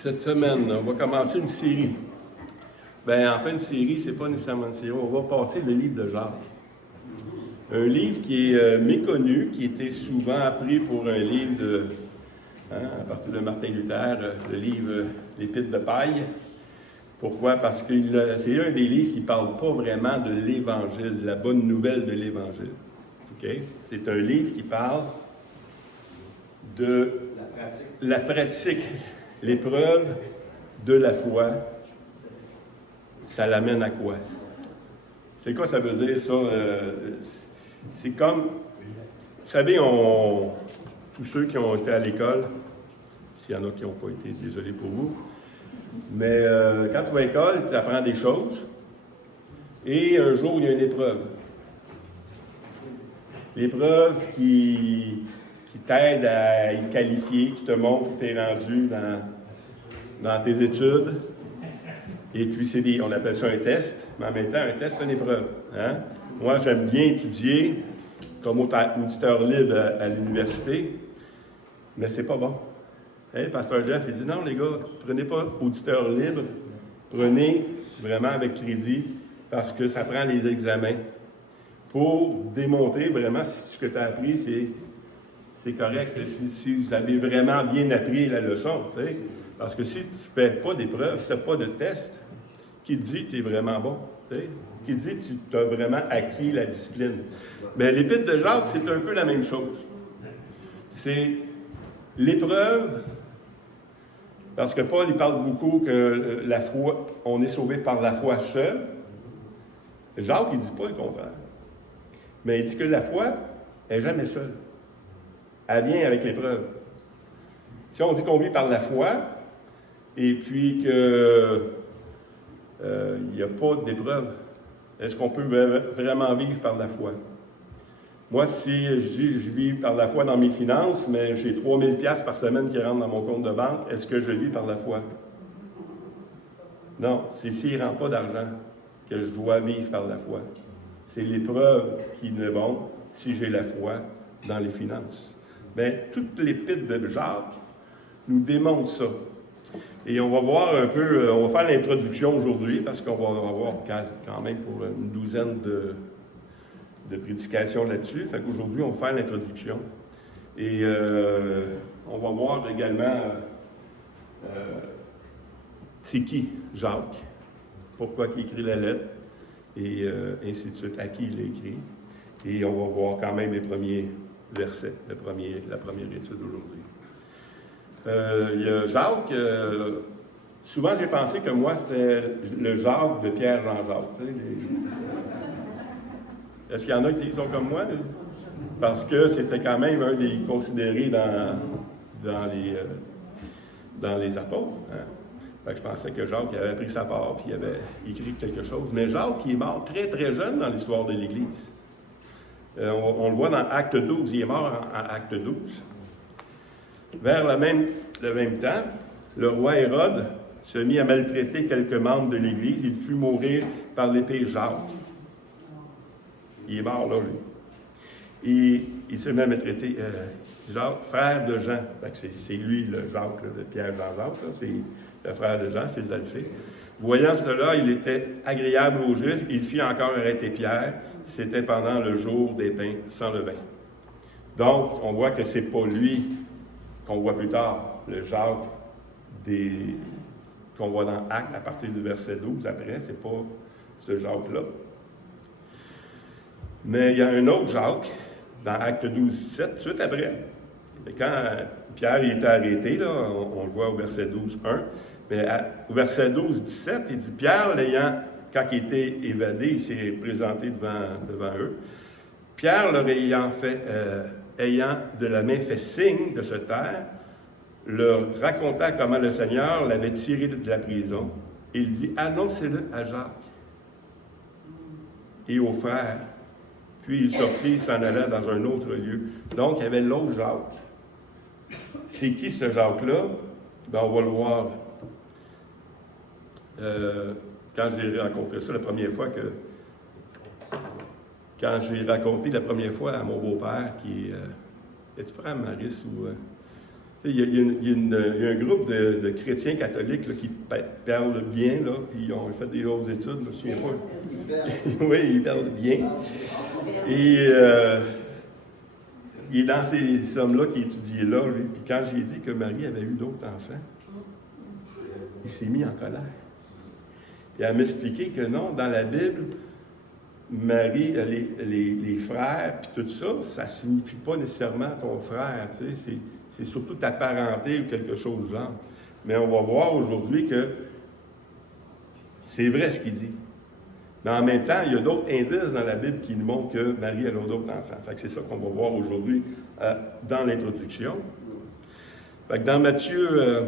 Cette semaine, on va commencer une série. Bien, en fait, une série, c'est pas nécessairement une série. On va passer le livre de Jacques. Un livre qui est méconnu, qui était souvent appris pour un livre à partir de Martin Luther, le livre L'Épître de paille. Pourquoi? Parce que c'est un des livres qui ne parle pas vraiment de l'Évangile, de la bonne nouvelle de l'Évangile. Okay? C'est un livre qui parle de la pratique, l'épreuve de la foi. Ça l'amène à quoi? C'est quoi ça veut dire, ça? C'est comme, vous savez, tous ceux qui ont été à l'école, s'il y en a qui n'ont pas été, désolé pour vous, mais quand tu vas à l'école, tu apprends des choses, et un jour, il y a une épreuve. L'épreuve qui t'aide à y qualifier, qui te montre que tu es rendu dans tes études. Et puis, on appelle ça un test, mais en même temps, un test, c'est une épreuve. Hein? Moi, j'aime bien étudier comme auditeur libre à l'université, mais c'est pas bon. Hey, Pasteur Jeff, il dit non, les gars, prenez pas auditeur libre, prenez vraiment avec crédit, parce que ça prend les examens pour démontrer vraiment si ce que tu as appris, c'est correct, si vous avez vraiment bien appris la leçon. T'sais. Parce que si tu ne fais pas d'épreuve, si tu n'as pas de test, qui te dit que tu es vraiment bon, t'sais? Qui te dit que tu as vraiment acquis la discipline. Mais l'Épître de Jacques, c'est un peu la même chose. C'est l'épreuve, parce que Paul, il parle beaucoup que la foi, on est sauvé par la foi seule. Jacques, il ne dit pas le contraire. Mais il dit que la foi n'est jamais seule. Elle vient avec l'épreuve. Si on dit qu'on vit par la foi, et puis qu'il n'y a pas d'épreuve, est-ce qu'on peut vraiment vivre par la foi? Moi, si je vis par la foi dans mes finances, mais j'ai 3 000 $ par semaine qui rentrent dans mon compte de banque, est-ce que je vis par la foi? Non, c'est s'il ne rentre pas d'argent que je dois vivre par la foi. C'est l'épreuve qui ne bon si j'ai la foi dans les finances. Bien, toute l'Épître de Jacques nous démontre ça. Et on va voir un peu, on va faire l'introduction aujourd'hui, parce qu'on va avoir quand même pour une douzaine de prédications là-dessus. Fait qu'aujourd'hui, on va faire l'introduction. Et on va voir également c'est qui Jacques, pourquoi il écrit la lettre, et ainsi de suite, à qui il l'a écrit. Et on va voir quand même les premiers versets, la première étude aujourd'hui. Il y a Jacques, souvent j'ai pensé que moi c'était le Jacques de Pierre-Jean-Jacques. Tu sais, Est-ce qu'il y en a qui sont comme moi? Parce que c'était quand même un des considérés dans les apôtres. Hein? Fait que je pensais que Jacques avait pris sa part et il avait écrit quelque chose. Mais Jacques, il est mort très très jeune dans l'histoire de l'Église. On le voit dans Acte 12, il est mort en Acte 12. Vers le même temps, le roi Hérode se mit à maltraiter quelques membres de l'Église. Il fut mourir par l'épée Jacques. Il est mort là, lui. Et il se met à maltraiter Jacques, frère de Jean. C'est lui, le Jacques, là, de Pierre-Jean-Jacques. C'est le frère de Jean, fils d'Alphée. Voyant cela, il était agréable aux Juifs. Il fit encore arrêter Pierre. C'était pendant le jour des pains sans levain. Donc, on voit que ce n'est pas lui qu'on voit plus tard, le Jacques qu'on voit dans Actes à partir du verset 12 après, c'est pas ce Jacques-là. Mais il y a un autre Jacques, dans Actes 12, 17, tout de suite après. Et quand Pierre il était arrêté, là, on le voit au verset 12, 1, mais au verset 12, 17, il dit, Pierre, quand il était évadé, il s'est présenté devant eux. Pierre, leur ayant de la main fait signe de se taire, leur raconta comment le Seigneur l'avait tiré de la prison. Et il dit, annoncez-le à Jacques et aux frères. Puis il sortit, il s'en alla dans un autre lieu. Donc, il y avait l'autre Jacques. C'est qui ce Jacques-là? Ben, on va le voir quand j'ai rencontré ça la première fois quand j'ai raconté la première fois à mon beau-père qui est-tu frère Maurice ou Tu sais, il y a un groupe de chrétiens catholiques là, qui parlent bien, là, puis ils ont fait des hautes études, je ne me souviens pas. Oui, ils parlent bien. Et il est dans ces hommes-là qui étudiaient là, lui. Puis quand j'ai dit que Marie avait eu d'autres enfants, il s'est mis en colère. Et elle m'expliquait que non, dans la Bible, Marie, les frères, puis tout ça, ça ne signifie pas nécessairement ton frère, tu sais, c'est surtout ta parenté ou quelque chose du genre. Mais on va voir aujourd'hui que c'est vrai ce qu'il dit. Mais en même temps, il y a d'autres indices dans la Bible qui nous montrent que Marie a d'autres enfants. Fait que c'est ça qu'on va voir aujourd'hui dans l'introduction. Fait que dans Matthieu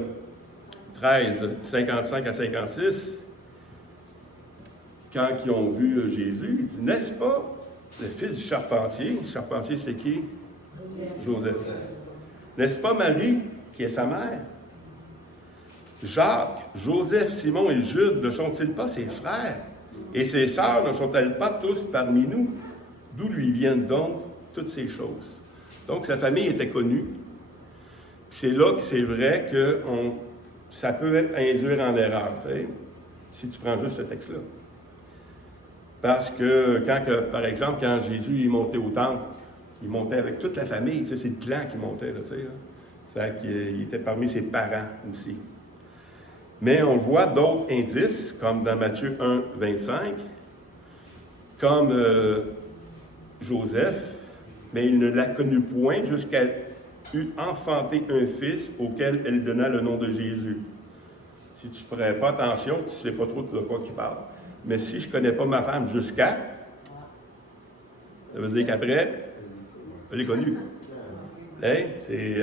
13, 55 à 56, quand ils ont vu Jésus, ils disent, n'est-ce pas le fils du charpentier? Le charpentier, c'est qui? Joseph. N'est-ce pas Marie, qui est sa mère? Jacques, Joseph, Simon et Jude, ne sont-ils pas ses frères? Et ses sœurs ne sont-elles pas tous parmi nous? D'où lui viennent donc toutes ces choses? Donc, sa famille était connue. C'est là que c'est vrai que ça peut induire en erreur, tu sais, si tu prends juste ce texte-là. Parce que, par exemple, quand Jésus est monté au temple, il montait avec toute la famille, tu sais, c'est le clan qui montait, là, tu sais. Là. Fait qu'il était parmi ses parents aussi. Mais on voit d'autres indices, comme dans Matthieu 1, 25, comme Joseph, mais il ne l'a connu point jusqu'à eut enfanté un fils auquel elle donna le nom de Jésus. Si tu ne prends pas attention, tu ne sais pas trop de quoi tu parles. Mais si je ne connais pas ma femme jusqu'à, ça veut dire qu'après, je l'ai connue. Hein? C'est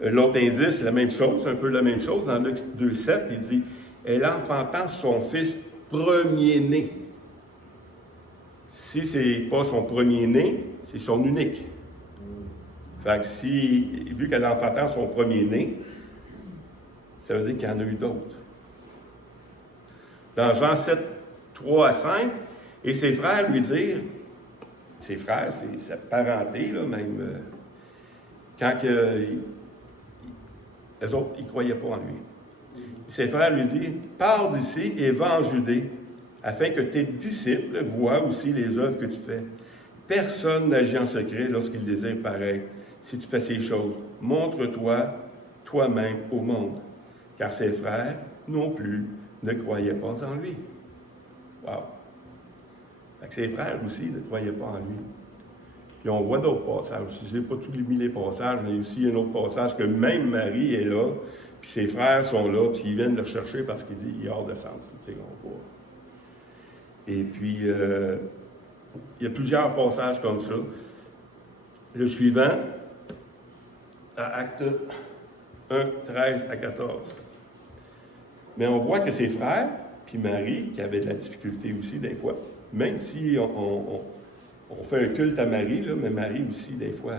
l'autre indice, c'est la même chose, un peu la même chose. Dans Luc 2,7, il dit « Elle enfantant son fils premier-né ». Si ce n'est pas son premier-né, c'est son unique. Fait que vu qu'elle enfantant son premier-né, ça veut dire qu'il y en a eu d'autres. Dans Jean 7, 3 à 5, et ses frères lui dirent, ses frères, c'est sa parenté, là, même, quand eux autres, ils ne croyaient pas en lui. Ses frères lui disent, pars d'ici et va en Judée, afin que tes disciples voient aussi les œuvres que tu fais. Personne n'agit en secret lorsqu'il désire pareil. Si tu fais ces choses, montre-toi toi-même au monde. Car ses frères non plus ne croyaient pas en lui. Wow! Fait que ses frères aussi ne croyaient pas en lui. Puis on voit d'autres passages. Je n'ai pas tous mis les passages, mais il y a aussi un autre passage que même Marie est là, puis ses frères sont là, puis ils viennent le chercher parce qu'il dit il est hors de sens. Tu sais, on voit. Et puis, il y a plusieurs passages comme ça. Le suivant, à Actes 1, 13 à 14. Mais on voit que ses frères, puis Marie, qui avait de la difficulté aussi des fois, même si on fait un culte à Marie, là, mais Marie aussi, des fois,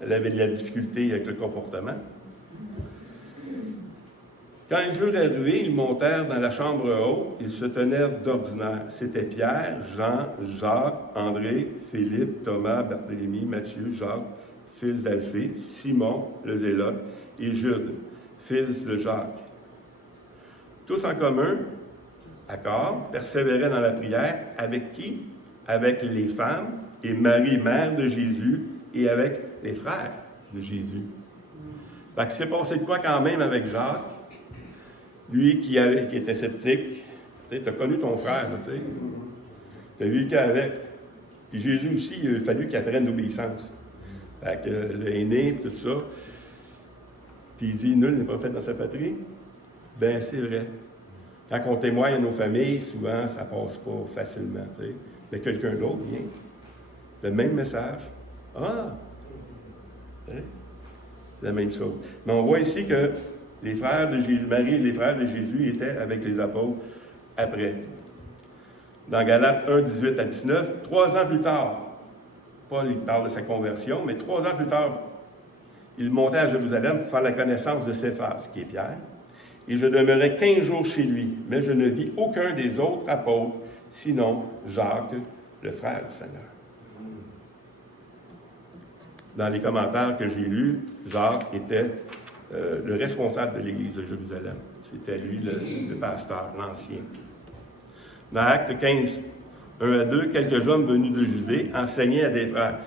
elle avait de la difficulté avec le comportement. Quand ils furent arrivés, ils montèrent dans la chambre haute, ils se tenèrent d'ordinaire. C'était Pierre, Jean, Jacques, André, Philippe, Thomas, Barthélemy, Matthieu, Jacques, fils d'Alphée, Simon, le Zélote, et Jude, fils de Jacques. Tous en commun, accord, persévéraient dans la prière. Avec qui? Avec les femmes et Marie, mère de Jésus, et avec les frères de Jésus. Fait que c'est passé de quoi quand même avec Jacques? Lui qui était sceptique, tu as connu ton frère, tu sais. Tu as vécu avec. Puis Jésus aussi, il a fallu qu'il apprenne l'obéissance. Fait que l'aîné, tout ça. Puis il dit, nul n'est pas fait dans sa patrie. Ben c'est vrai. Quand on témoigne à nos familles, souvent, ça passe pas facilement, tu sais. Mais quelqu'un d'autre vient. Le même message. Ah! Hein? La même chose. Mais on voit ici que les frères de Jésus, Marie et les frères de Jésus étaient avec les apôtres après. Dans Galates 1, 18 à 19, 3 ans plus tard, Paul il parle de sa conversion, mais 3 ans plus tard, il montait à Jérusalem pour faire la connaissance de Céphas, qui est Pierre, et je demeurai 15 jours chez lui, mais je ne vis aucun des autres apôtres, sinon Jacques, le frère du Seigneur. dans les commentaires que j'ai lus, Jacques était le responsable de l'Église de Jérusalem. C'était lui, le pasteur, l'ancien. Dans Actes 15, 1 à 2, quelques hommes venus de Judée enseignaient à des frères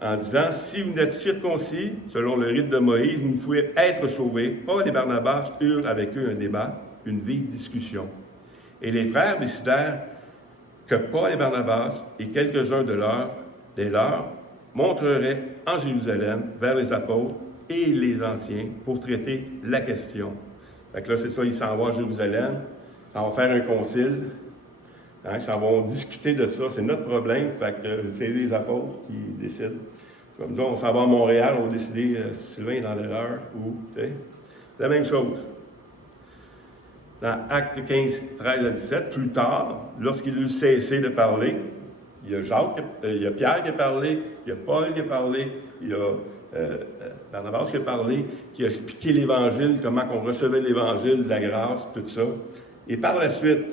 en disant, « Si vous n'êtes circoncis, selon le rite de Moïse, vous pouvez être sauvés. » Paul et Barnabas eurent avec eux un débat, une vive discussion. Et les frères décidèrent que Paul et Barnabas et quelques-uns des leurs montreraient en Jérusalem vers les apôtres et les anciens pour traiter la question. Fait que là, c'est ça, ils s'en vont à Jérusalem, ils vont faire un concile, hein, ils s'en vont discuter de ça, c'est notre problème, fait que c'est les apôtres qui décident. Comme nous, on s'en va à Montréal, on va décider Sylvain est dans l'erreur, ou, tu sais, la même chose. Dans Actes 15, 13 à 17, plus tard, lorsqu'il eut cessé de parler, il y a il y a Pierre qui a parlé, il y a Paul qui a parlé, il y a Barnabas qui a parlé, qui a expliqué l'Évangile, comment on recevait l'Évangile, la grâce, tout ça. Et par la suite,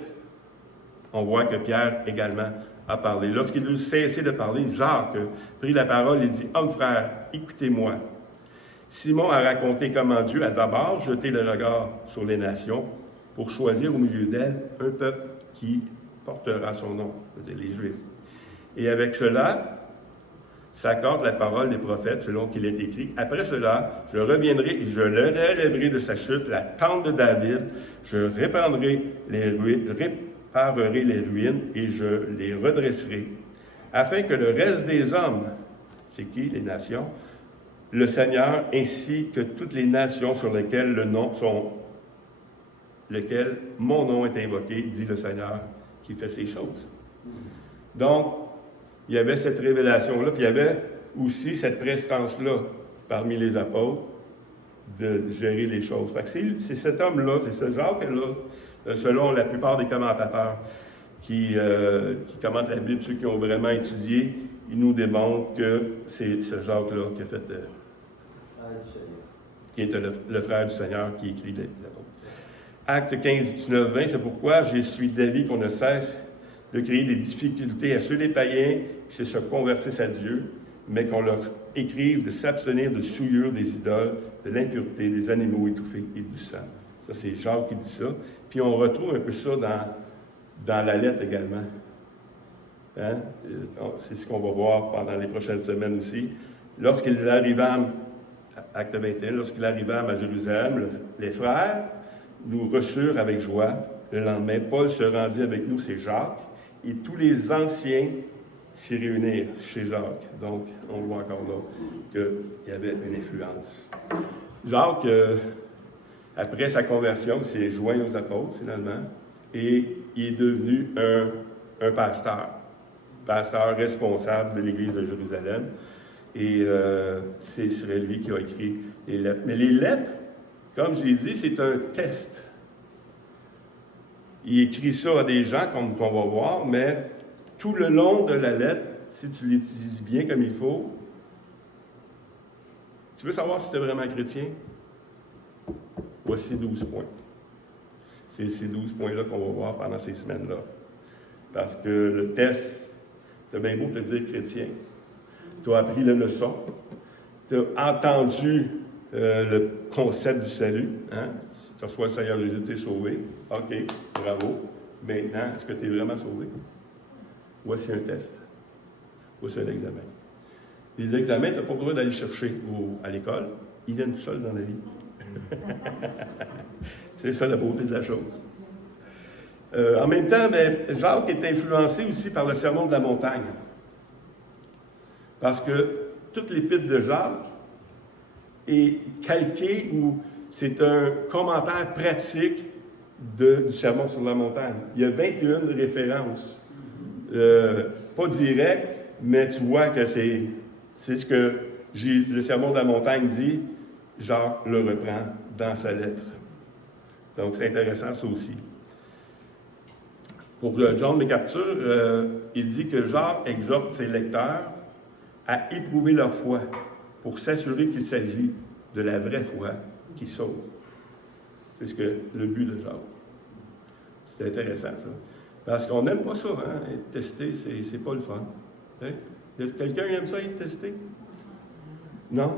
on voit que Pierre également a parlé. Lorsqu'il eut cessé de parler, Jacques prit la parole et dit, « Hommes frères, écoutez-moi. Simon a raconté comment Dieu a d'abord jeté le regard sur les nations pour choisir au milieu d'elles un peuple qui portera son nom, c'est-à-dire les Juifs. Et avec cela, s'accorde la parole des prophètes, selon qu'il est écrit. Après cela, je reviendrai et je le relèverai de sa chute, la tente de David, je réparerai les ruines et je les redresserai, afin que le reste des hommes, c'est qui, les nations, le Seigneur, ainsi que toutes les nations sur lesquelles mon nom est invoqué, dit le Seigneur, qui fait ces choses. Donc, il y avait cette révélation-là, puis il y avait aussi cette prestance-là parmi les apôtres de gérer les choses. Fait que c'est cet homme-là, c'est ce Jacques-là, selon la plupart des commentateurs qui commentent la Bible, ceux qui ont vraiment étudié, ils nous démontrent que c'est ce Jacques-là qui a fait, qui était le frère du Seigneur qui écrit l'apôtre. Actes 15, 19, 20, c'est pourquoi je suis d'avis qu'on ne cesse de créer des difficultés à ceux des païens qui se convertissent à Dieu, mais qu'on leur écrive de s'abstenir de souillure des idoles, de l'impureté, des animaux étouffés et du sang. Ça, c'est Jacques qui dit ça. Puis on retrouve un peu ça dans la lettre également. Hein? C'est ce qu'on va voir pendant les prochaines semaines aussi. Lorsqu'ils arrivâmes, acte 21, lorsqu'ils arrivâmes à Jérusalem, les frères nous reçurent avec joie. Le lendemain, Paul se rendit avec nous, c'est Jacques, et tous les anciens s'y réunirent chez Jacques. Donc, on voit encore là qu'il y avait une influence. Jacques, après sa conversion, s'est joint aux apôtres, finalement, et il est devenu un pasteur responsable de l'Église de Jérusalem. Et ce serait lui qui a écrit les lettres. Mais les lettres, comme je l'ai dit, c'est un test. Il écrit ça à des gens, comme on va voir, mais tout le long de la lettre, si tu l'utilises bien comme il faut, tu veux savoir si tu es vraiment chrétien? Voici 12 points. C'est ces 12 points-là qu'on va voir pendant ces semaines-là. Parce que le test, tu as bien beau te dire chrétien, tu as appris la leçon, tu as entendu le concept du salut, hein? Si tu reçois le Seigneur Jésus, tu es sauvé. OK, bravo. Maintenant, est-ce que tu es vraiment sauvé? Voici un test. Voici un examen. Les examens, tu n'as pas besoin d'aller chercher à l'école. Ils viennent tout seuls dans la vie. C'est ça la beauté de la chose. En même temps, Jacques est influencé aussi par le sermon de la montagne. Parce que toute l'épître de Jacques est calquée ou c'est un commentaire pratique du sermon sur la montagne. Il y a 21 références. Pas direct, mais tu vois que c'est ce que le sermon de la montagne dit, Jacques le reprend dans sa lettre. Donc c'est intéressant ça aussi. Pour John MacArthur, il dit que Jacques exhorte ses lecteurs à éprouver leur foi pour s'assurer qu'il s'agit de la vraie foi qui sauve. C'est le but de Jacques. C'est intéressant, ça. Parce qu'on n'aime pas ça, hein? Être testé, c'est pas le fun. Hein? Quelqu'un aime ça, être testé? Non?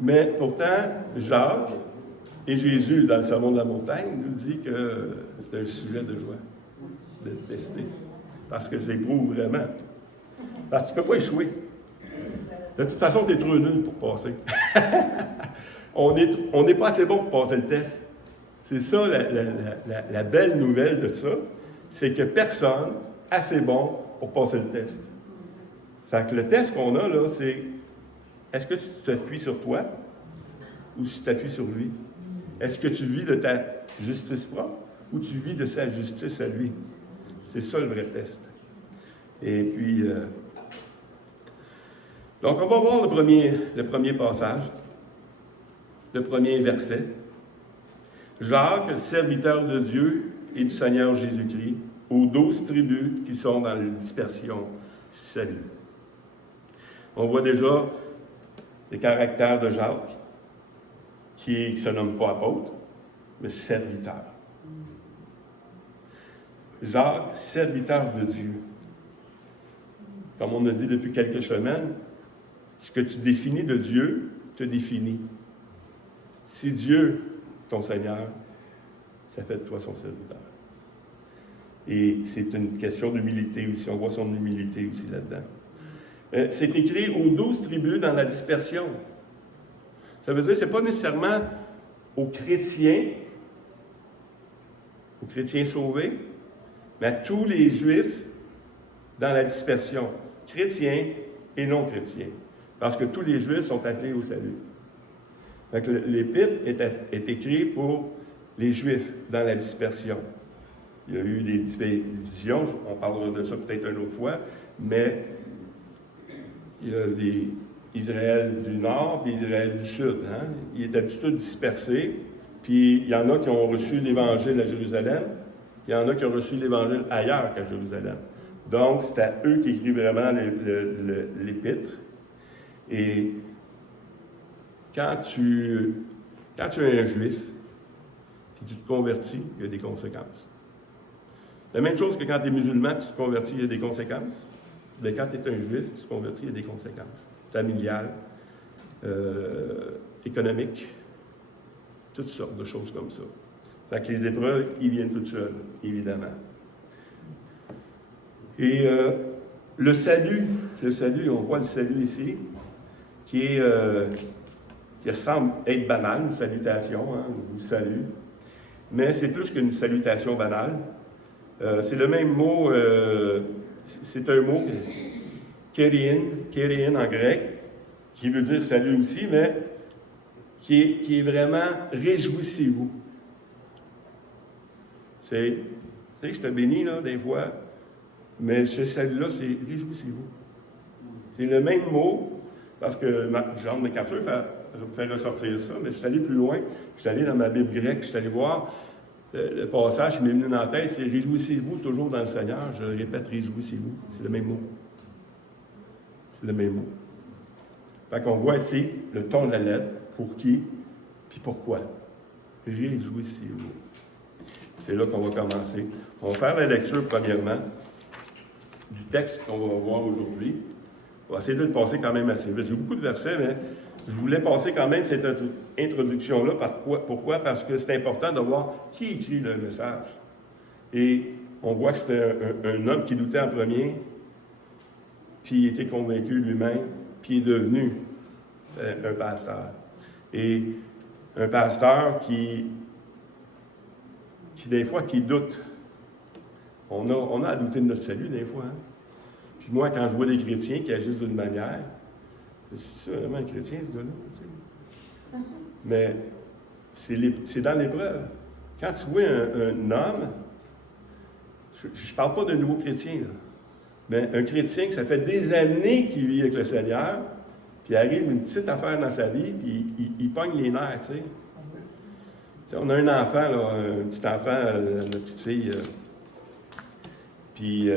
Mais pourtant, Jacques et Jésus, dans le Sermon de la montagne, nous dit que c'est un sujet de joie, de tester. Parce que ça éprouve vraiment. Parce que tu ne peux pas échouer. De toute façon, tu es trop nul pour passer. On n'est pas assez bon pour passer le test. C'est ça la belle nouvelle de ça, c'est que personne assez bon pour passer le test. Fait que le test qu'on a là, c'est est-ce que tu t'appuies sur toi ou tu t'appuies sur lui? Est-ce que tu vis de ta justice propre ou tu vis de sa justice à lui? C'est ça le vrai test. Et puis, donc on va voir le premier passage, le premier verset. Jacques, serviteur de Dieu et du Seigneur Jésus-Christ, aux 12 tribus qui sont dans la dispersion, salut. On voit déjà les caractères de Jacques, qui ne se nomme pas apôtre, mais serviteur. Jacques, serviteur de Dieu. Comme on a dit depuis quelques semaines, ce que tu définis de Dieu te définit. Si Dieu, ton Seigneur, ça fait de toi son serviteur. Et c'est une question d'humilité aussi. On voit son humilité aussi là-dedans. C'est écrit aux 12 tribus dans la dispersion. Ça veut dire que ce n'est pas nécessairement aux chrétiens sauvés, mais à tous les Juifs dans la dispersion, chrétiens et non chrétiens. Parce que tous les Juifs sont appelés au salut. Donc, l'Épître est écrit pour les Juifs dans la dispersion. Il y a eu des divisions, on parlera de ça peut-être une autre fois, mais il y a Israël du Nord et Israël du Sud. Hein? Ils étaient tous dispersés, puis il y en a qui ont reçu l'Évangile à Jérusalem, puis il y en a qui ont reçu l'Évangile ailleurs qu'à Jérusalem. Donc, c'est à eux qui écrivent vraiment l'Épître. Et quand tu es un Juif, puis tu te convertis, il y a des conséquences. La même chose que quand tu es musulman, tu te convertis, il y a des conséquences. Mais quand tu es un Juif, tu te convertis, il y a des conséquences. Familiales, économiques, toutes sortes de choses comme ça. Fait que les épreuves, ils viennent toutes seules, évidemment. Et le salut, on voit le salut ici, qui semble être banal, une salutation, hein, ou salut, mais c'est plus qu'une salutation banale. C'est le même mot, c'est un mot, kérin en grec, qui veut dire salut aussi, mais qui est vraiment réjouissez-vous. Je te bénis, là, des fois, mais ce salut-là, c'est réjouissez-vous. C'est le même mot, parce que Jean MacArthur fait ressortir ça, mais je suis allé plus loin, je suis allé dans ma Bible grecque, je suis allé voir le passage qui m'est venu dans la tête, c'est « Réjouissez-vous toujours dans le Seigneur ». Je répète « Réjouissez-vous ». C'est le même mot. C'est le même mot. Fait qu'on voit ici le ton de la lettre, pour qui, puis pourquoi. Réjouissez-vous. C'est là qu'on va commencer. On va faire la lecture, premièrement, du texte qu'on va voir aujourd'hui. On va essayer de le passer quand même assez vite. J'ai beaucoup de versets, mais je voulais passer quand même cette introduction-là. Pourquoi? Parce que c'est important de voir qui écrit le message. Et on voit que c'était un homme qui doutait en premier, puis il était convaincu lui-même, puis il est devenu un pasteur. Et un pasteur qui des fois, qui doute. On a à douter de notre salut, des fois. Hein? Puis moi, quand je vois des chrétiens qui agissent d'une manière, c'est vraiment un chrétien, ce gars-là, tu sais. Mais c'est dans l'épreuve. Quand tu vois un homme, je ne parle pas d'un nouveau chrétien, là, mais un chrétien que ça fait des années qu'il vit avec le Seigneur, puis il arrive une petite affaire dans sa vie, puis il pogne les nerfs, tu sais. T'sais, on a un enfant, là, un petit enfant, notre petite fille, puis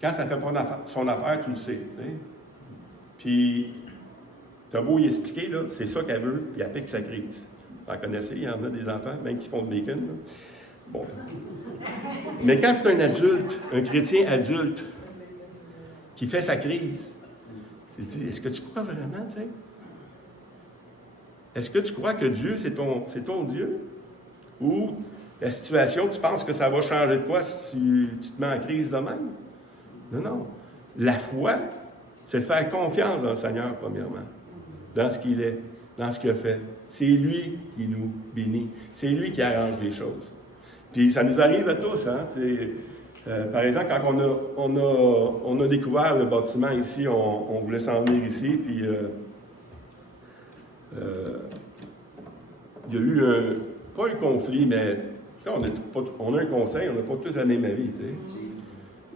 quand ça fait pas son affaire, tu le sais, tu sais. Puis, t'as beau y expliquer, là, c'est ça qu'elle veut, puis elle pique sa crise. Vous en connaissez, il y en a des enfants, même qui font de bacon, là. Bon. Mais quand c'est un adulte, un chrétien adulte, qui fait sa crise, Est-ce que tu crois vraiment, tu sais? Est-ce que tu crois que Dieu, c'est ton Dieu? Ou la situation, tu penses que ça va changer de quoi si tu te mets en crise de même? Non, non. La foi, c'est de faire confiance dans le Seigneur, premièrement, dans ce qu'il est, dans ce qu'il a fait. C'est lui qui nous bénit. C'est lui qui arrange les choses. Puis ça nous arrive à tous, hein? Par exemple, quand on a découvert le bâtiment ici, on voulait s'en venir ici, puis il y a eu pas un conflit, mais on a un conseil, on n'a pas tous la même avis, tu sais.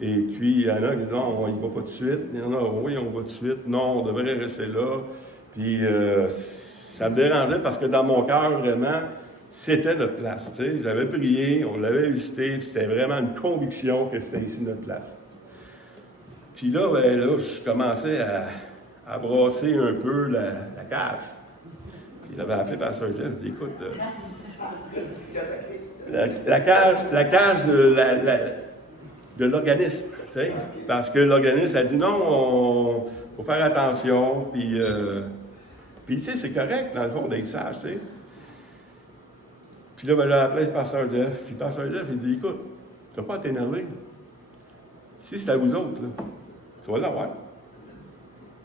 Et puis, il y en a qui disent non, on n'y va pas tout de suite. Il y en a, oui, on va tout de suite. Non, on devrait rester là. Puis, ça me dérangeait parce que dans mon cœur, vraiment, c'était notre place. Tu sais. J'avais prié, on l'avait visité, puis c'était vraiment une conviction que c'était ici notre place. Puis là, je commençais à brasser un peu la cage. Puis il avait appelé Pasteur Jeff, il dit écoute, la cage de l'organisme, tu sais, parce que l'organisme a dit non, il faut faire attention, puis tu sais, c'est correct, dans le fond, d'être sage, tu sais. Puis là, j'ai appelé Pasteur Jeff, puis Pasteur Jeff, il dit écoute, tu vas pas t'énerver. Si c'est à vous autres, là, tu vas l'avoir.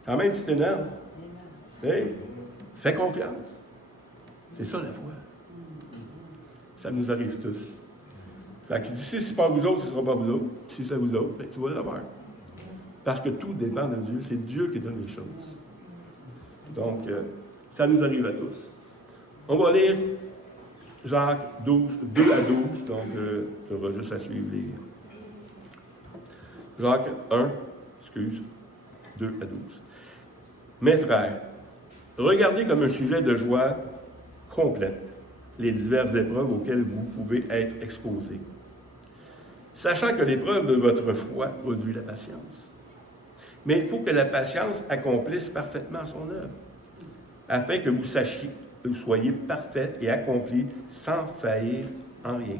Quand même, tu t'énerves. Hey, fais confiance. C'est ça la foi. Ça nous arrive tous. Fait qu'il dit, si ce n'est pas vous autres, ce ne sera pas vous autres. Si c'est vous autres, tu vas l'avoir. Parce que tout dépend de Dieu. C'est Dieu qui donne les choses. Donc, ça nous arrive à tous. On va lire Jacques 12, 2 à 12. Donc, tu auras juste à suivre les... Jacques 1, 2 à 12. Mes frères, regardez comme un sujet de joie complète les diverses épreuves auxquelles vous pouvez être exposés, sachant que l'épreuve de votre foi produit la patience. Mais il faut que la patience accomplisse parfaitement son œuvre, afin que vous soyez parfaits et accomplis sans faillir en rien.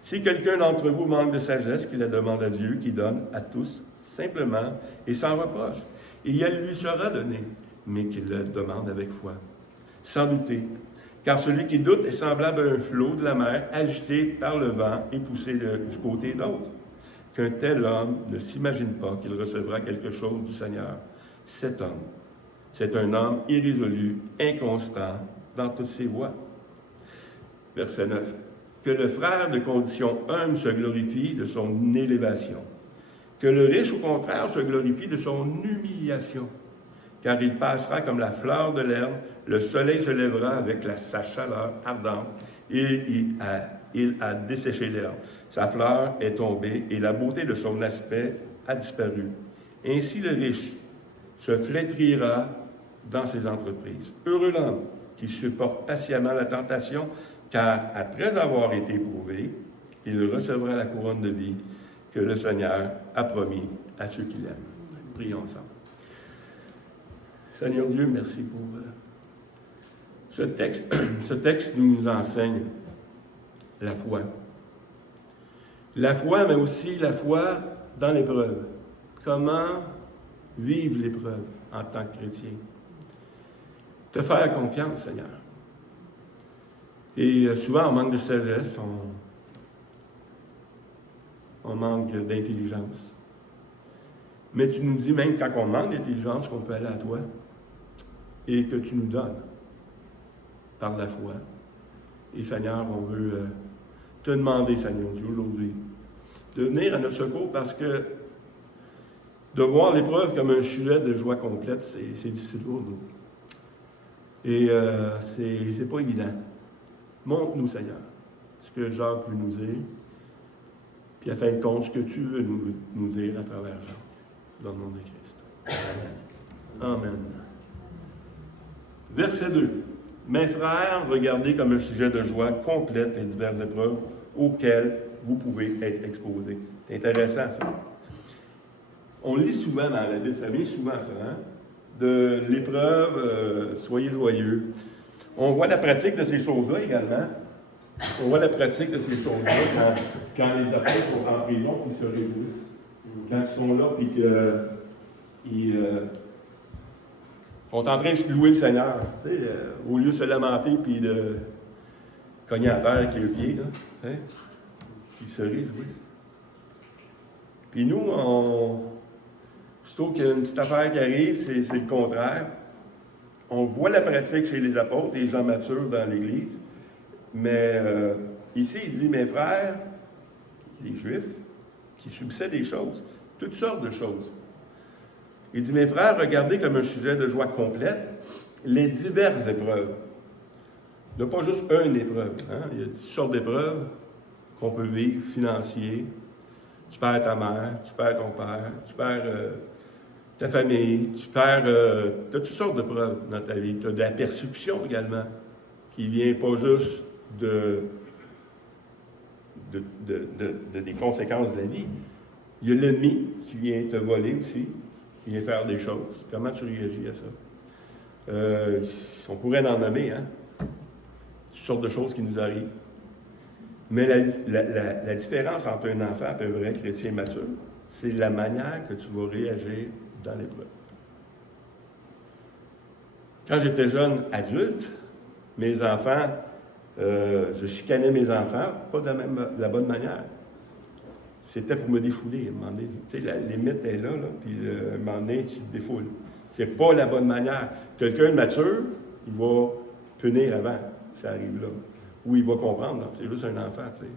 Si quelqu'un d'entre vous manque de sagesse, qu'il la demande à Dieu, qui donne à tous, simplement et sans reproche, et elle lui sera donnée, mais qu'il la demande avec foi, sans douter. Car celui qui doute est semblable à un flot de la mer, agité par le vent et poussé du côté d'autre. Qu'un tel homme ne s'imagine pas qu'il recevra quelque chose du Seigneur. Cet homme, c'est un homme irrésolu, inconstant dans toutes ses voies. Verset 9. Que le frère de condition humble se glorifie de son élévation. Que le riche, au contraire, se glorifie de son humiliation. Car il passera comme la fleur de l'herbe, le soleil se lèvera avec sa chaleur ardente, et il a desséché l'herbe. Sa fleur est tombée, et la beauté de son aspect a disparu. Ainsi le riche se flétrira dans ses entreprises. Heureux l'homme qui supporte patiemment la tentation, car après avoir été éprouvé, il recevra la couronne de vie que le Seigneur a promis à ceux qui l'aiment. Prions ensemble. Seigneur Dieu, merci pour ce texte. Ce texte nous enseigne la foi. La foi, mais aussi la foi dans l'épreuve. Comment vivre l'épreuve en tant que chrétien. Te faire confiance, Seigneur. Et souvent, on manque de sagesse, on manque d'intelligence. Mais tu nous dis, même quand on manque d'intelligence, qu'on peut aller à toi et que tu nous donnes par la foi. Et Seigneur, on veut te demander, Seigneur Dieu, aujourd'hui, de venir à notre secours parce que de voir l'épreuve comme un sujet de joie complète, c'est difficile pour nous. Et c'est pas évident. Montre-nous, Seigneur, ce que Jacques veut nous dire, puis à fin de compte, ce que tu veux nous dire à travers Jacques, dans le nom de Christ. Amen. Amen. Verset 2. Mes frères, regardez comme un sujet de joie complète les diverses épreuves auxquelles vous pouvez être exposés. C'est intéressant, ça. On lit souvent dans la Bible, ça vient souvent, ça, hein? De l'épreuve, soyez joyeux. On voit la pratique de ces choses-là également. On voit la pratique de ces choses-là quand les apôtres sont en prison, ils se réjouissent. Quand ils sont là, puis qu'ils sont en train de louer le Seigneur, tu sais, au lieu de se lamenter puis de cogner à terre avec les pieds, là, hein, ils se réjouissent. Puis nous, plutôt qu'il y a une petite affaire qui arrive, c'est le contraire. On voit la pratique chez les apôtres, les gens matures dans l'Église, mais ici, il dit, mes frères, les Juifs, qui subissaient des choses, toutes sortes de choses. Il dit, mes frères, regardez comme un sujet de joie complète les diverses épreuves. Il n'y a pas juste une épreuve. Hein? Il y a toutes sortes d'épreuves qu'on peut vivre, financiers. Tu perds ta mère, tu perds ton père, tu perds ta famille, tu perds... tu as toutes sortes d'épreuves dans ta vie. Tu as de la persécution également, qui vient pas juste des conséquences de la vie. Il y a l'ennemi qui vient te voler aussi, qui vient faire des choses. Comment tu réagis à ça? On pourrait en nommer, hein? Toutes sortes de choses qui nous arrivent. Mais la différence entre un enfant et un vrai chrétien mature, c'est la manière que tu vas réagir dans l'épreuve. Quand j'étais jeune adulte, mes enfants, je chicanais mes enfants, pas de la bonne manière. C'était pour me défouler, à un moment donné. Tu sais, la limite est là, puis à un moment donné, tu te défoules. C'est pas la bonne manière. Quelqu'un de mature, il va punir avant, ça arrive là. Ou il va comprendre, c'est juste un enfant, tu sais.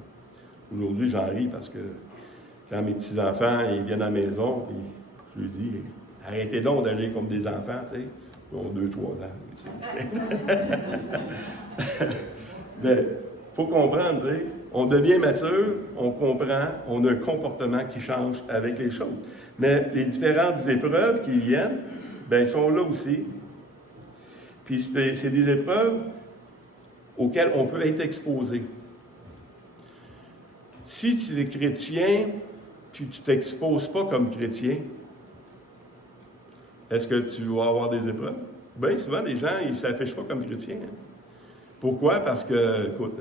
Aujourd'hui, j'en ris parce que quand mes petits-enfants, ils viennent à la maison, puis je leur dis, arrêtez donc d'agir comme des enfants, tu sais. Ils ont 2-3 ans. Mais il faut comprendre, tu sais. On devient mature, on comprend, on a un comportement qui change avec les choses. Mais les différentes épreuves qui viennent, bien, elles sont là aussi. Puis c'est des épreuves auxquelles on peut être exposé. Si tu es chrétien, puis tu ne t'exposes pas comme chrétien, est-ce que tu vas avoir des épreuves? Bien, souvent, les gens, ils ne s'affichent pas comme chrétiens. Hein. Pourquoi? Parce que, écoute,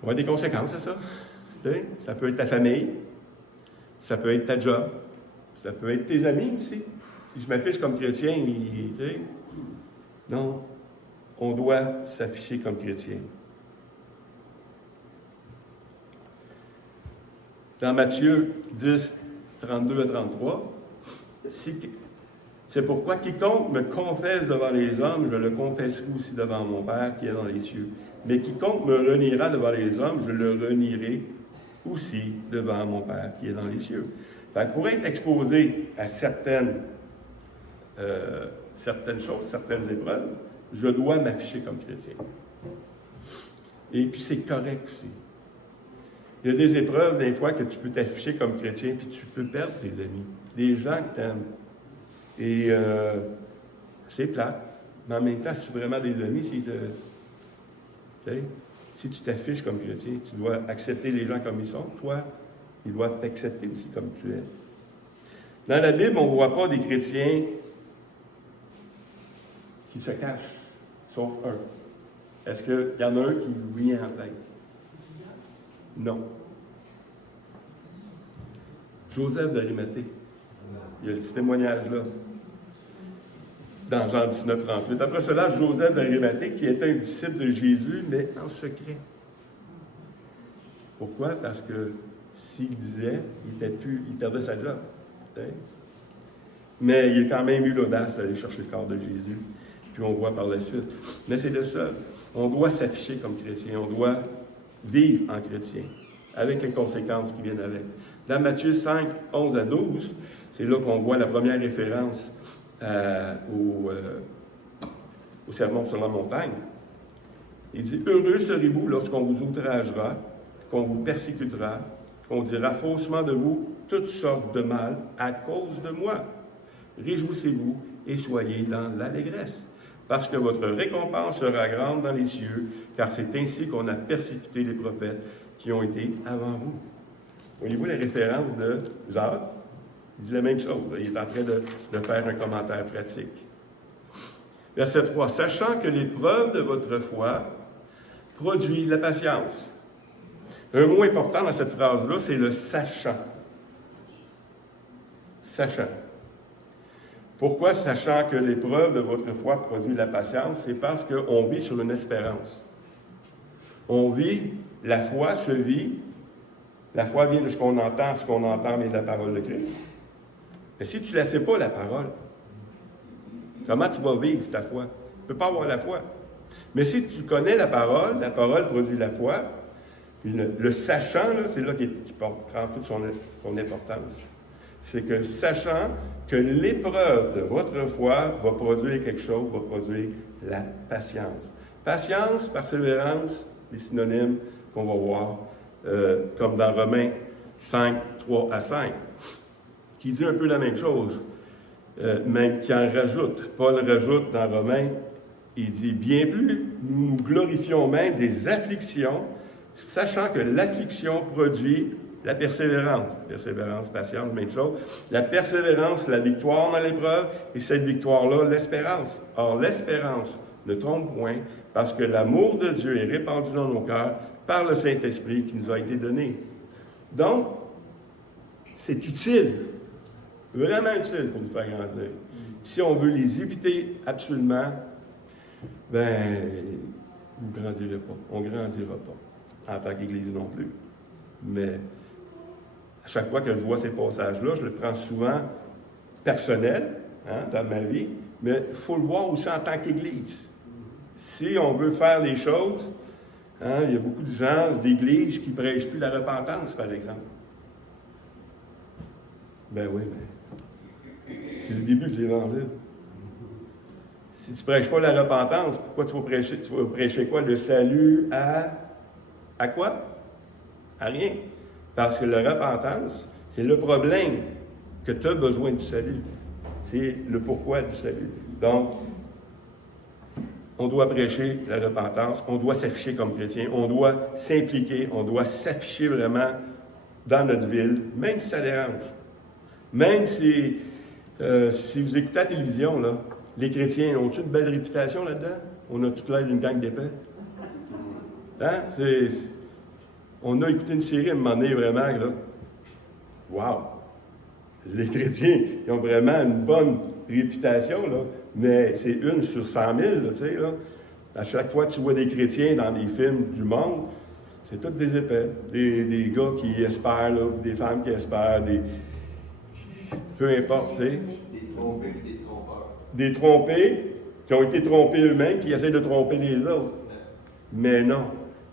il y a des conséquences à ça. Ça peut être ta famille, ça peut être ta job, ça peut être tes amis aussi. Si je m'affiche comme chrétien, tu sais, non, on doit s'afficher comme chrétien. Dans Matthieu 10, 32 à 33, c'est pourquoi quiconque me confesse devant les hommes, je le confesserai aussi devant mon Père qui est dans les cieux. Mais quiconque me reniera devant les hommes, je le renierai aussi devant mon Père qui est dans les cieux. Fait que pour être exposé à certaines choses, certaines épreuves, je dois m'afficher comme chrétien. Et puis c'est correct aussi. Il y a des épreuves, des fois, que tu peux t'afficher comme chrétien, puis tu peux perdre tes amis, des gens que tu aimes. Et c'est plate. Mais en même temps, si tu as vraiment des amis, si tu t'affiches comme chrétien, tu dois accepter les gens comme ils sont. Toi, ils doivent t'accepter aussi comme tu es. Dans la Bible, on ne voit pas des chrétiens qui se cachent, sauf un. Est-ce qu'il y en a un qui lui vient en tête? Non. Joseph d'Arimathée. Il y a le petit témoignage là. Dans Jean 19, 38. Après cela, Joseph d'Arimathée, qui était un disciple de Jésus, mais en secret. Pourquoi? Parce que s'il disait, il perdait sa job. Mais il a quand même eu l'audace d'aller chercher le corps de Jésus. Puis on voit par la suite. Mais c'est le seul. On doit s'afficher comme chrétien. On doit vivre en chrétien, avec les conséquences qui viennent avec. Dans Matthieu 5, 11 à 12, c'est là qu'on voit la première référence au sermon sur la montagne. Il dit, « Heureux serez-vous lorsqu'on vous outragera, qu'on vous persécutera, qu'on dira faussement de vous toutes sortes de mal à cause de moi. Réjouissez-vous et soyez dans l'allégresse, parce que votre récompense sera grande dans les cieux, car c'est ainsi qu'on a persécuté les prophètes qui ont été avant vous. » Voyez-vous la référence de Jacques? Il dit la même chose. Il est en train de faire un commentaire pratique. Verset 3. « Sachant que l'épreuve de votre foi produit la patience. » Un mot important dans cette phrase-là, c'est le sachant. Sachant. Pourquoi, sachant que l'épreuve de votre foi produit la patience? C'est parce qu'on vit sur une espérance. On vit, la foi se vit, la foi vient de ce qu'on entend vient de la parole de Christ. Mais si tu ne la sais pas, la parole, comment tu vas vivre ta foi? Tu ne peux pas avoir la foi. Mais si tu connais la parole produit la foi, puis le sachant, là, c'est là qu'il prend toute son importance. C'est que sachant que l'épreuve de votre foi va produire quelque chose, va produire la patience. Patience, persévérance, les synonymes qu'on va voir, comme dans Romains 5, 3 à 5, qui dit un peu la même chose, mais qui en rajoute. Paul rajoute dans Romains, il dit, bien plus, nous nous glorifions même des afflictions, sachant que l'affliction produit la persévérance. Persévérance, patience, même chose. La persévérance, la victoire dans l'épreuve, et cette victoire-là, l'espérance. Or, l'espérance ne trompe point, parce que l'amour de Dieu est répandu dans nos cœurs par le Saint-Esprit qui nous a été donné. Donc, c'est utile, vraiment utile pour nous faire grandir. Si on veut les éviter absolument, ben, vous ne grandirez pas. On ne grandira pas, en tant qu'Église non plus. Mais à chaque fois que je vois ces passages-là, je le prends souvent personnel, dans ma vie, mais il faut le voir aussi en tant qu'Église. Si on veut faire les choses, il y a beaucoup de gens d'Église qui ne prêchent plus la repentance, par exemple. Ben oui, mais c'est le début de l'Évangile. Si tu ne prêches pas la repentance, pourquoi tu vas prêcher? Tu vas prêcher quoi? Le salut à quoi? À rien. Parce que la repentance, c'est le problème que tu as besoin du salut. C'est le pourquoi du salut. Donc, on doit prêcher la repentance, on doit s'afficher comme chrétien, on doit s'impliquer, on doit s'afficher vraiment dans notre ville, même si ça dérange. Même si vous écoutez la télévision, là, les chrétiens ont-ils une belle réputation là-dedans? On a toute l'air d'une gang d'épais. Hein? On a écouté une série à un moment donné, vraiment, là. Wow! Les chrétiens, ils ont vraiment une bonne réputation, là, mais c'est une sur 100 000, là, tu sais, là. À chaque fois que tu vois des chrétiens dans des films du monde, c'est tous des épais. Des gars qui espèrent, là, des femmes qui espèrent, peu importe, tu sais. Des trompeurs. Des trompés, qui ont été trompés eux-mêmes, qui essaient de tromper les autres. Mais non.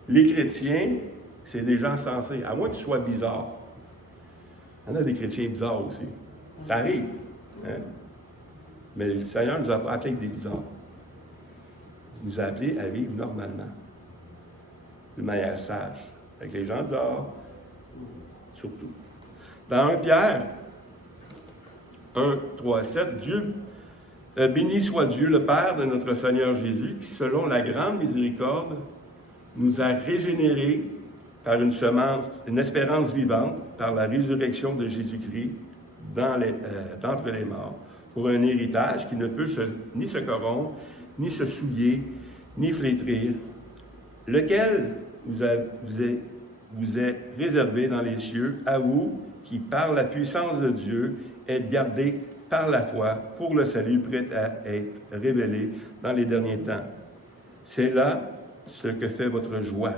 Les chrétiens, c'est des gens sensés, à moins que tu sois bizarre. Il y en a des chrétiens bizarres aussi. Ça arrive. Hein? Mais le Seigneur ne nous a pas appelés des bizarres. Il nous a appelés à vivre normalement, d'une manière sage, avec les gens dehors, surtout. Dans 1 Pierre 1, 3, 7, Dieu, béni soit Dieu, le Père de notre Seigneur Jésus, qui, selon la grande miséricorde, nous a régénérés par une espérance vivante, par la résurrection de Jésus-Christ d'entre les morts, pour un héritage qui ne peut ni se corrompre, ni se souiller, ni flétrir, lequel vous est réservé dans les cieux, à vous, qui, par la puissance de Dieu, êtes gardés par la foi pour le salut prêt à être révélé dans les derniers temps. C'est là ce que fait votre joie.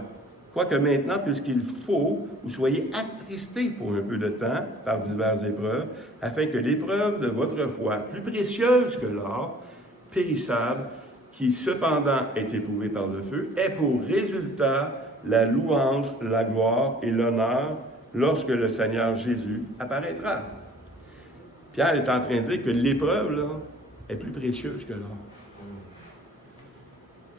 Quoique maintenant, puisqu'il faut, vous soyez attristés pour un peu de temps par diverses épreuves, afin que l'épreuve de votre foi, plus précieuse que l'or, périssable, qui cependant est éprouvée par le feu, ait pour résultat la louange, la gloire et l'honneur lorsque le Seigneur Jésus apparaîtra. Pierre est en train de dire que l'épreuve, là, est plus précieuse que l'or.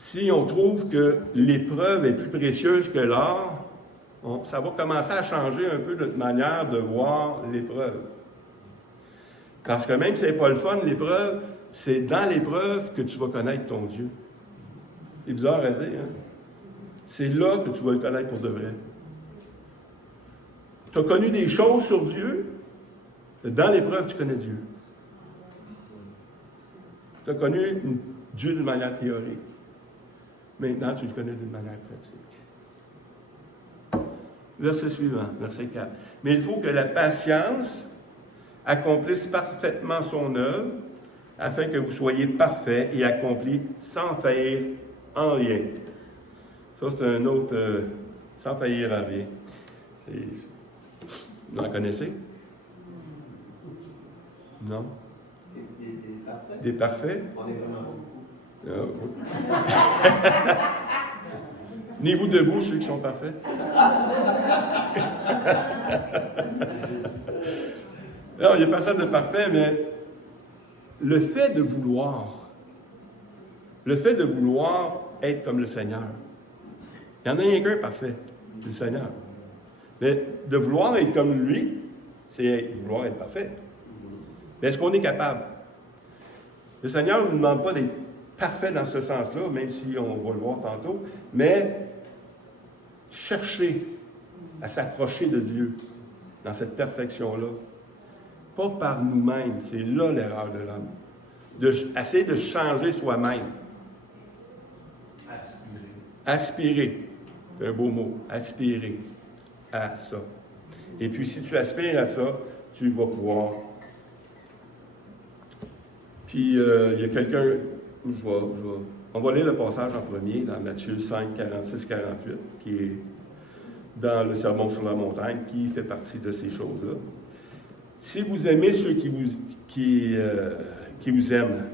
Si on trouve que l'épreuve est plus précieuse que l'or, ça va commencer à changer un peu notre manière de voir l'épreuve. Parce que même si ce n'est pas le fun, l'épreuve, c'est dans l'épreuve que tu vas connaître ton Dieu. C'est bizarre à dire, hein? C'est là que tu vas le connaître pour de vrai. Tu as connu des choses sur Dieu, dans l'épreuve, tu connais Dieu. Tu as connu Dieu d'une manière théorique. Maintenant, tu le connais d'une manière pratique. Verset suivant, verset 4. Mais il faut que la patience accomplisse parfaitement son œuvre, afin que vous soyez parfaits et accomplis sans faillir en rien. Ça, c'est un autre, sans faillir en rien. Vous en connaissez? Non? Des parfaits. Des parfaits? On est vraiment beaucoup. Tenez-vous debout, ceux qui sont parfaits. Non, il n'y a personne de parfait, mais le fait de vouloir être comme le Seigneur, il n'y en a rien qu'un parfait, c'est le Seigneur. Mais de vouloir être comme lui, c'est vouloir être parfait. Mais est-ce qu'on est capable? Le Seigneur ne nous demande pas d'être parfait dans ce sens-là, même si on va le voir tantôt, mais chercher à s'approcher de Dieu dans cette perfection-là. Pas par nous-mêmes, c'est là l'erreur de l'homme. Essayer de changer soi-même. Aspirer. C'est un beau mot. Aspirer à ça. Et puis, si tu aspires à ça, tu vas pouvoir. Puis, il y a quelqu'un, on va lire le passage en premier, dans Matthieu 5, 46-48, qui est dans le Sermon sur la montagne, qui fait partie de ces choses-là. Si vous aimez ceux qui vous aiment,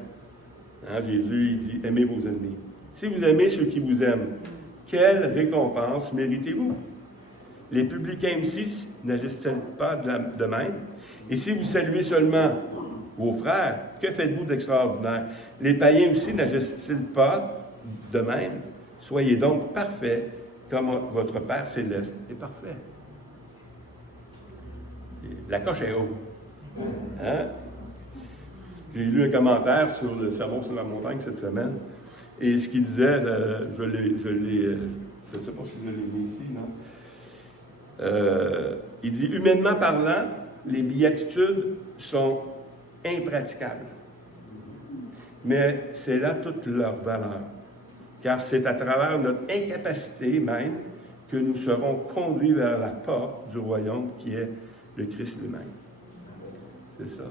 hein, Jésus, il dit, aimez vos ennemis. Si vous aimez ceux qui vous aiment, quelle récompense méritez-vous? Les publicains aussi n'agissent-ils pas de même? Et si vous saluez seulement vos frères, que faites-vous d'extraordinaire? Les païens aussi n'agissent-ils pas de même? Soyez donc parfaits comme votre Père céleste est parfait. La coche est haute. Hein? J'ai lu un commentaire sur le Sermon sur la montagne cette semaine, et ce qu'il disait, je ne sais pas si je l'ai mis ici, non? Il dit, humainement parlant, les béatitudes sont impraticables. Mais c'est là toute leur valeur. Car c'est à travers notre incapacité même que nous serons conduits vers la porte du royaume qui est le Christ lui-même. C'est ça.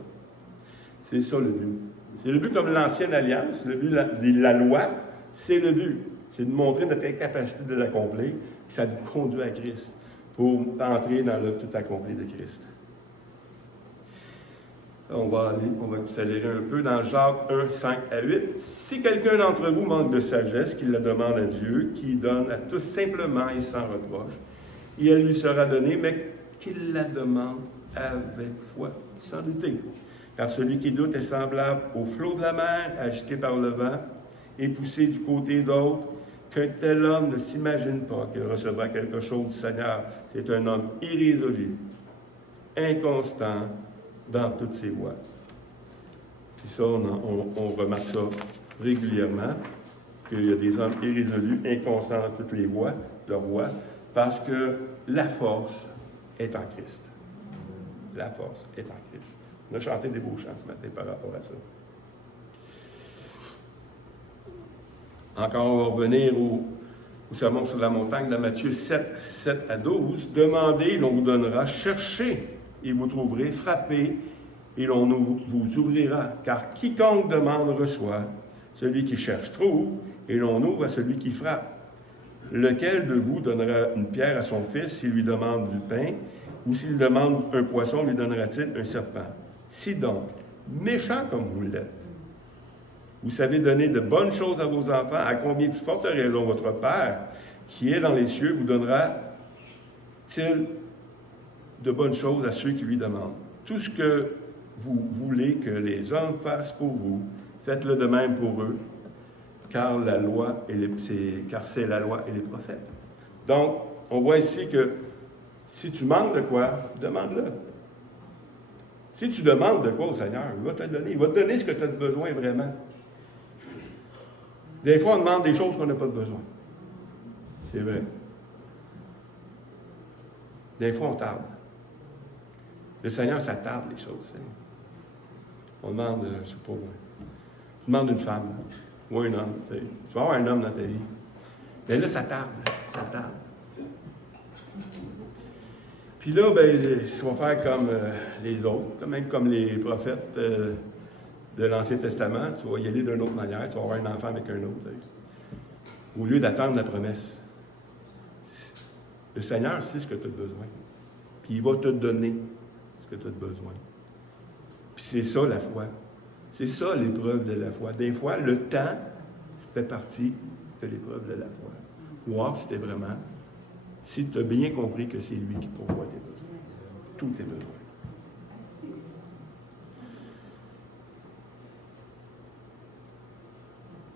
C'est ça le but. C'est le but comme l'Ancienne Alliance, le but de la loi, c'est le but. C'est de montrer notre incapacité de l'accomplir, puis ça nous conduit à Christ pour entrer dans le tout accompli de Christ. On va accélérer un peu dans Jacques 1, 5 à 8. Si quelqu'un d'entre vous manque de sagesse, qu'il la demande à Dieu, qui donne à tous simplement et sans reproche, et elle lui sera donnée, mais qu'il la demande avec foi, sans douter. Car celui qui doute est semblable au flot de la mer, agité par le vent et poussé du côté d'autre. Qu'un tel homme ne s'imagine pas qu'il recevra quelque chose du Seigneur. C'est un homme irrésolu, inconstant dans toutes ses voies. Puis ça, on remarque ça régulièrement, qu'il y a des hommes irrésolus, inconstants dans toutes les voies, leurs voies, parce que la force est en Christ. La force est en Christ. On a chanté des beaux chants ce matin par rapport à ça. Encore, on va revenir au Sermon sur la montagne de Matthieu 7, 7 à 12. Demandez, l'on vous donnera. Cherchez, et vous trouverez. Frappez, et l'on vous ouvrira. Car quiconque demande reçoit. Celui qui cherche trouve, et l'on ouvre à celui qui frappe. Lequel de vous donnera une pierre à son fils s'il lui demande du pain, ou s'il demande un poisson, lui donnera-t-il un serpent? Si donc, méchant comme vous l'êtes, vous savez donner de bonnes choses à vos enfants, à combien plus forte raison votre Père, qui est dans les cieux, vous donnera-t-il de bonnes choses à ceux qui lui demandent? Tout ce que vous voulez que les hommes fassent pour vous, faites-le de même pour eux, car c'est la loi et les prophètes. Donc, on voit ici que si tu manques de quoi, demande-le. Si tu demandes de quoi au Seigneur, il va te le donner. Il va te donner ce que tu as besoin vraiment. Des fois, on demande des choses qu'on n'a pas besoin. C'est vrai. Des fois, on tarde. Le Seigneur, ça tarde les choses. On demande, je ne sais pas moi, tu demandes une femme ou un homme. Tu vas avoir un homme dans ta vie. Mais là, ça tarde. Ça tarde. Puis là, ben, on va faire comme les autres, même comme les prophètes. de l'Ancien Testament, tu vas y aller d'une autre manière, tu vas avoir un enfant avec un autre. Au lieu d'attendre la promesse. Le Seigneur sait ce que tu as besoin. Puis il va te donner ce que tu as besoin. Puis c'est ça la foi. C'est ça l'épreuve de la foi. Des fois, le temps fait partie de l'épreuve de la foi. Voir si tu vraiment, si tu as bien compris que c'est lui qui pourvoit tes besoins. Tous tes besoins.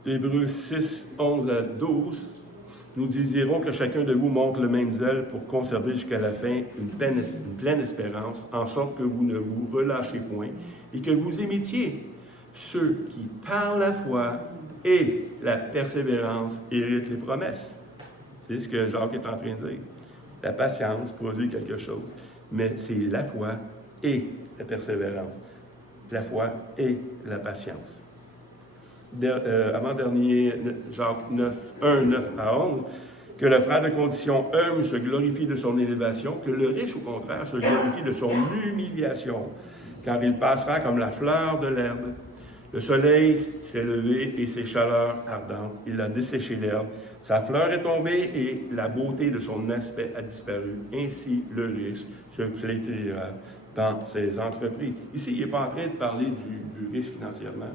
Hébreux 6, 11 à 12, nous désirons que chacun de vous montre le même zèle pour conserver jusqu'à la fin une pleine espérance, en sorte que vous ne vous relâchez point et que vous imitiez ceux qui, par la foi et la persévérance, héritent les promesses. C'est ce que Jacques est en train de dire. La patience produit quelque chose, mais c'est la foi et la persévérance. La foi et la patience. Avant-dernier, Jacques 9, 1, 9 à 11, que le frère de condition humble se glorifie de son élévation, que le riche, au contraire, se glorifie de son humiliation, car il passera comme la fleur de l'herbe. Le soleil s'est levé et ses chaleurs ardentes, il a desséché l'herbe. Sa fleur est tombée et la beauté de son aspect a disparu. Ainsi, le riche se flétrira dans ses entreprises. Ici, il n'est pas en train de parler du riche financièrement.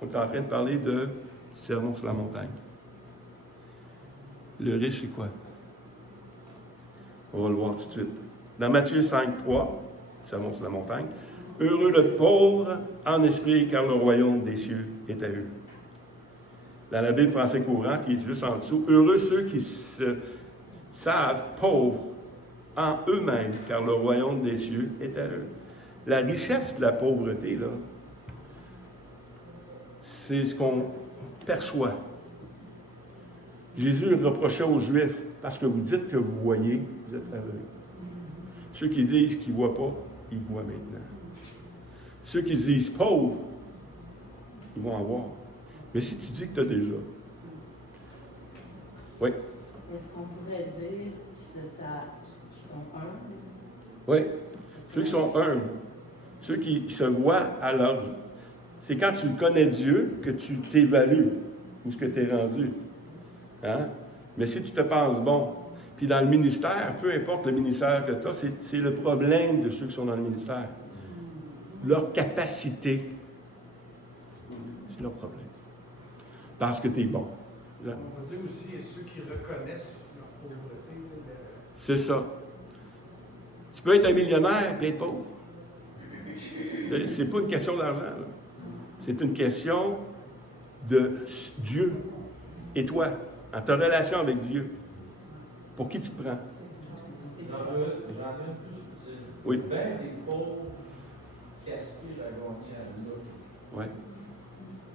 On est en train de parler de sermon sur la montagne. Le riche, c'est quoi? On va le voir tout de suite. Dans Matthieu 5, 3, sermon sur la montagne, « Heureux le pauvre en esprit, car le royaume des cieux est à eux. » Dans la Bible français courant, qui est juste en dessous, « Heureux ceux qui se savent pauvres en eux-mêmes, car le royaume des cieux est à eux. » La richesse et la pauvreté, là, c'est ce qu'on perçoit. Jésus reprochait aux Juifs, parce que vous dites que vous voyez, vous êtes aveugles. Ceux qui disent qu'ils ne voient pas, ils voient maintenant. Ceux qui disent pauvres, ils vont en voir. Mais si tu dis que tu as déjà. Oui. Est-ce qu'on pourrait dire qu'ils sont humbles? Oui. Ceux qui sont humbles, ceux qui se voient à leur. C'est quand tu connais Dieu que tu t'évalues où ce que tu es rendu. Hein? Mais si tu te penses bon, puis dans le ministère, peu importe le ministère que tu as, c'est le problème de ceux qui sont dans le ministère. Leur capacité, c'est leur problème. Parce que tu es bon. On va dire aussi ceux qui reconnaissent leur pauvreté. C'est ça. Tu peux être un millionnaire et être pauvre. C'est pas une question d'argent. Là. C'est une question de Dieu et toi, en ta relation avec Dieu. Pour qui tu te prends? J'en ai un plus subtil. Oui. Ben des pauvres qui aspirent à gagner à l'autre. Oui.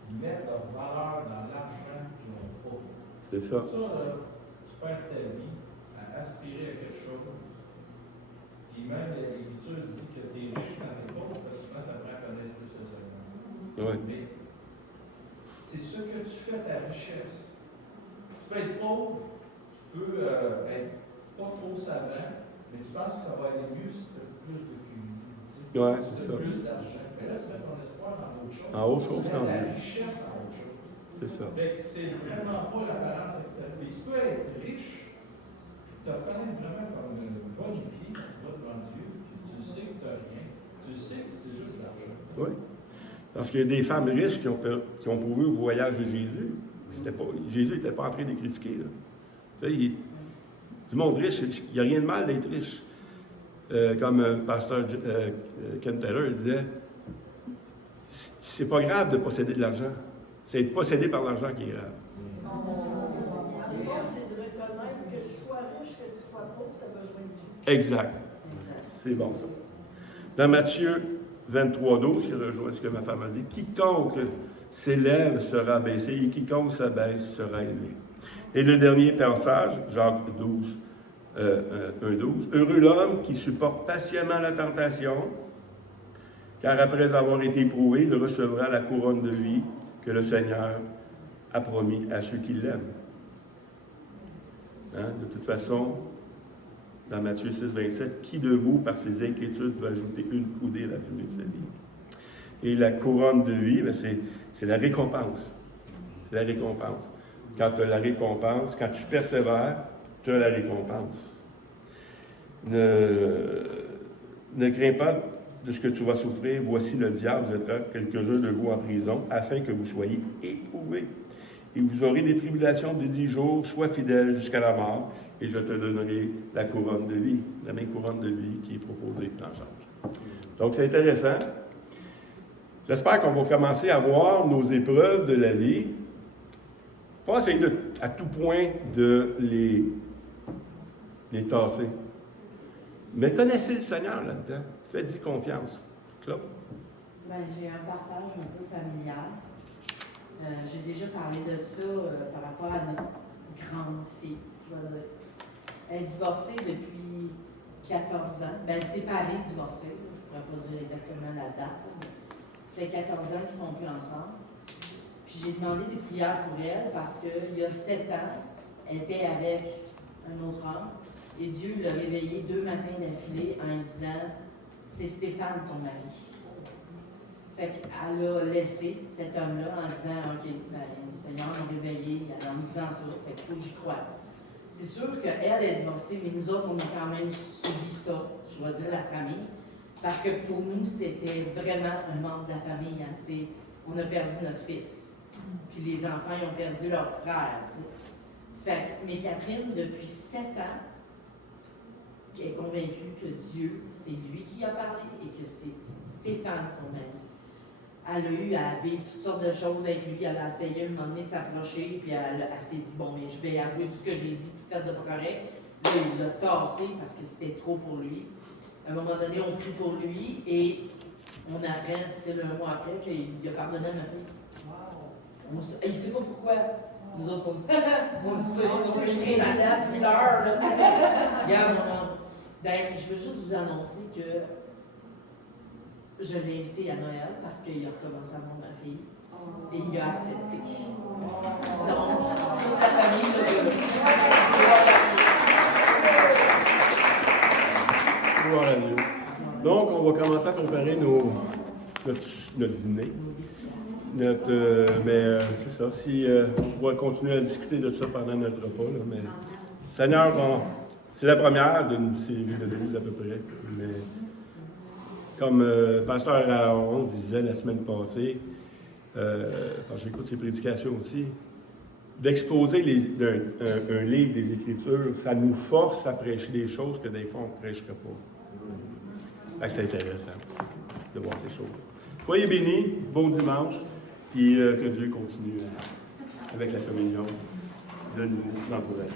Ils mettent leur valeur dans l'argent qu'ils n'ont pas. C'est ça. Ça, là, tu perds ta vie à aspirer à quelque chose. Puis même l'Écriture dit que tu es riche quand tu es pauvre, parce que souvent tu apprends à connaître plus le Seigneur. Oui. Mais c'est ce que tu fais ta richesse. Tu peux être pauvre, tu peux être pas trop savant, mais tu penses que ça va aller mieux si tu as plus de cumulité. Ouais, Si c'est tu as ça. plus d'argent. Mais là, tu mets ton espoir dans autre chose. En autre chose tu qu'en mets Dieu. la richesse en autre chose. C'est ça. Fait que c'est vraiment pas la balance extérieure. Mais tu peux être riche, te reconnaître vraiment comme une bonne épice, tu vas devant Dieu, puis tu sais que tu n'as rien. Tu sais que c'est juste l'argent. Oui. Parce qu'il y a des femmes riches qui ont prouvé au voyage de Jésus. Jésus n'était pas en train de les critiquer. Là. Tu sais, du monde riche, il n'y a rien de mal d'être riche. Comme pasteur Ken Taylor disait, c'est pas grave de posséder de l'argent. C'est être possédé par l'argent qui est grave. C'est de reconnaître que tu sois riche, que tu sois pauvre, tu as besoin de Dieu. Exact. C'est bon, ça. Dans Matthieu 23, 12, qui rejoint ce que ma femme a dit, quiconque s'élève sera baissé et quiconque s'abaisse sera élevé. Et le dernier passage, Jacques 12, 1, 12, heureux l'homme qui supporte patiemment la tentation, car après avoir été éprouvé, il recevra la couronne de vie que le Seigneur a promis à ceux qui l'aiment. Hein? De toute façon, dans Matthieu 6, 27, qui de vous, par ses inquiétudes, peut ajouter une coudée à la durée de sa vie? Et la couronne de vie, ben, c'est la récompense. C'est la récompense. Quand tu as la récompense, quand tu persévères, tu as la récompense. Ne crains pas de ce que tu vas souffrir. Voici le diable jettera quelques-uns de vous en prison, afin que vous soyez éprouvés. Et vous aurez des tribulations de 10 jours, sois fidèle jusqu'à la mort, et je te donnerai la couronne de vie, la même couronne de vie qui est proposée dans Jacques. Donc, c'est intéressant. J'espère qu'on va commencer à voir nos épreuves de la vie. Pas essayer à tout point de les tasser. Mais connaissez le Seigneur là-dedans. Faites-y confiance. Claude? Ben, j'ai un partage un peu familial. J'ai déjà parlé de ça par rapport à notre grande fille, je vais dire. Elle est divorcée depuis 14 ans. Ben, séparée, divorcée. Je ne pourrais pas dire exactement la date. Mais ça fait 14 ans qu'ils ne sont plus ensemble. Puis j'ai demandé des prières pour elle parce qu'il y a 7 ans, elle était avec un autre homme. Et Dieu l'a réveillée 2 matins d'affilée en lui disant « C'est Stéphane ton mari ». Fait qu'elle a laissé cet homme-là en disant « OK, ben, le Seigneur m'a réveillé en me disant ça, fait qu'il faut que j'y croie ». C'est sûr qu'elle est divorcée, mais nous autres, on a quand même subi ça, je vais dire la famille, parce que pour nous, c'était vraiment un membre de la famille. Hein, on a perdu notre fils. Puis les enfants, ils ont perdu leur frère. T'sais. Fait que, mais Catherine, depuis 7 ans, qui est convaincue que Dieu, c'est lui qui a parlé et que c'est Stéphane, son mari. Elle a eu à vivre toutes sortes de choses avec lui. Elle a essayé un moment donné de s'approcher, puis elle s'est dit, bon, mais je vais avouer tout ce que j'ai dit, puis faire de correct. Là, il l'a tassé parce que c'était trop pour lui. À un moment donné, on prie pour lui et on apprend, style un mois après, qu'il a pardonné à ma fille. Wow. Il ne sait pas pourquoi. Nous autres, on le sait, on a écrit la date, puis l'heure. Regarde, ben, je veux juste vous annoncer que je l'ai invité à Noël parce qu'il a recommencé à voir ma fille et il a accepté. Donc, toute la famille Gloire à Dieu. Donc, on va commencer à préparer notre dîner. Mais c'est ça, on va continuer à discuter de ça pendant notre repas. Là, mais Seigneur, bon, c'est la première d'une série de 12 à peu près. Mais comme Pasteur Aaron disait la semaine passée, quand j'écoute ses prédications aussi, d'exposer un livre des Écritures, ça nous force à prêcher des choses que des fois on ne prêcherait pas. C'est intéressant de voir ces choses. Soyez bénis, bon dimanche, puis que Dieu continue avec la communion de nous encourager.